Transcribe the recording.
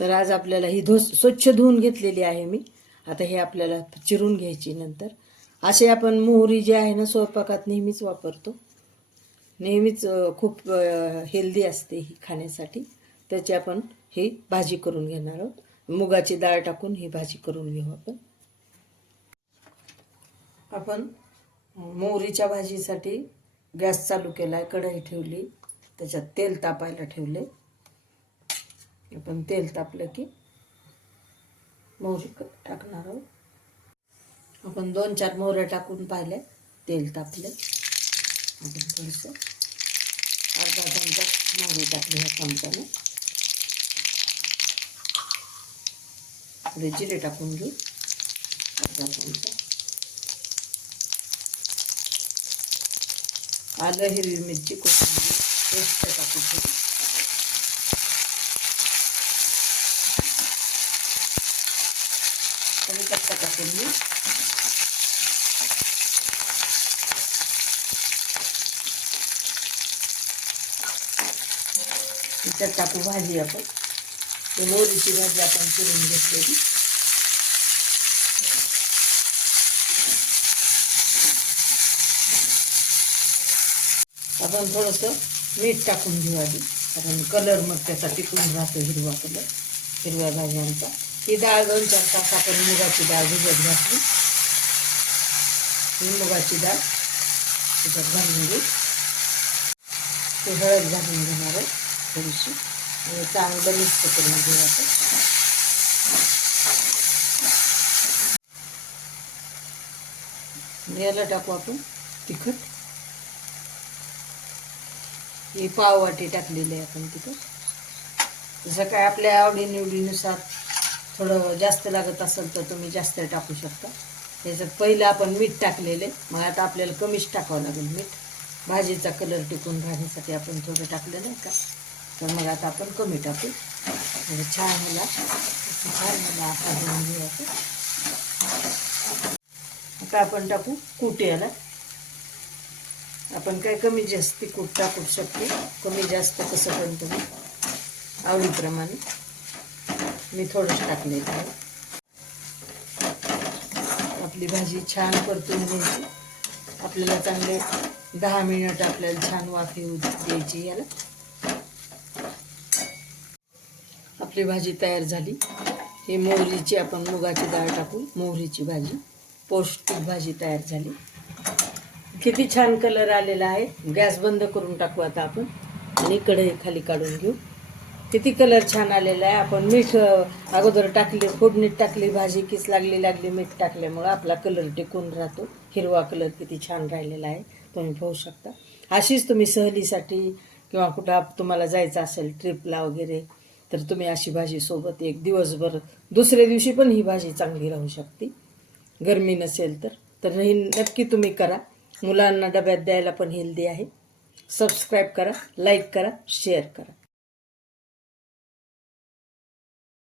तर आज आपल्याला ही धो स्वच्छ धुवून घेतलेली आहे मी. आता हे आपल्याला चिरून घ्यायची नंतर. असे आपण मोहरी जी आहे ना स्वयंपाकात नेहमीच वापरतो. नेहमीच खूप हेल्दी असते ही खाण्यासाठी. त्याची आपण ही भाजी करून घेणार आहोत. मुगाची डाळ टाकून ही भाजी करून घेऊ आपण. आपण मोहरीच्या भाजीसाठी गॅस चालू केला आहे कढई ठेवली. त्याच्यात तेल तापायला ठेवले आपण तेल तापलं की मोहरी टाकणार आहोत. आपण दोन चार मोहऱ्या टाकून पाहिल्या तेल तापले आपण थोडंसं अर्धा चमचा मोहरी टाकली ह्या चमच्याने. थोडे जिरे टाकून घेऊ. अर्धा चमचा. आलं हिरवी मिरची कोथिंबीर पेस्ट घेऊ. थोडी कढीपत्ता टाकून घेऊ त्याच्यात टाकू भाजी आपण. ती मोहरीची भाजी आपण चिरून घेतलेली. आपण थोडंसं मीठ टाकून घेऊ आधी. कारण कलर मग त्याचा टिकून राहतो हिरवा कलर हिरव्या भाज्यांचा. ही डाळ दोन चार तास आपण मुगाची डाळ भिजत घातली. ही मुगाची डाळ त्याच्यात घालून घेऊ. ते हळद घालून घेणार आहे थोडीशी. आणि चांगलं मिक्स करून घेऊ आपण. याला टाकू आपण तिखट. ही पाववाटी टाकलेली आहे आपण तिखट. जसं काय आपल्या आवडीनिवडीनुसार थोडं जास्त लागत असेल तर तुम्ही जास्त टाकू शकता. त्याच्यात पहिलं आपण मीठ टाकलेले मग आता आपल्याला कमीच टाकावं लागेल मीठ. भाजीचा कलर टिकून राहण्यासाठी आपण थोडं टाकलं नाही का? तर मग आता आपण कमी टाकू. म्हणजे छान मला छान मला असा बनवून घेऊ आपण आता आपण टाकू कूट याला. आपण काय कमी जास्त कूट टाकू शकतो? कमी जास्त कसं पण तुम्ही आवडीप्रमाणे. मी थोडंच टाकले आपली भाजी छान परतून घ्यायची. आपल्याला चांगले दहा मिनिट आपल्याला छान वाफ येऊ द्यायची याला. आपली भाजी तयार झाली. ही मोहरीची आपण मुगाची डाळ टाकू मोहरीची भाजी पौष्टिक भाजी तयार झाली. किती छान कलर आलेला आहे. गॅस बंद करून टाकू आता आपण. आणि कढई खाली काढून घेऊ. किती कलर छान आलेला आहे. आपण मीठ अगोदर टाकली फोडणीत टाकली भाजी किस लागली लागली मीठ टाकल्यामुळं आपला कलर टिकून राहतो. हिरवा कलर किती छान राहिलेला आहे. तुम्ही पाहू शकता. अशीच तुम्ही सहलीसाठी किंवा कुठं तुम्हाला जायचं असेल ट्रिपला वगैरे तर तुम्ही अशी भाजी सोबत एक दिवसभर दुसऱ्या दिवशी पण ही भाजी चांगली राहू शकते. गरमी नसेल तर तर ही नक्की तुम्ही करा. मुलांना डब्यात द्यायला पण हेल्दी आहे. सबस्क्राईब करा लाईक करा शेअर करा.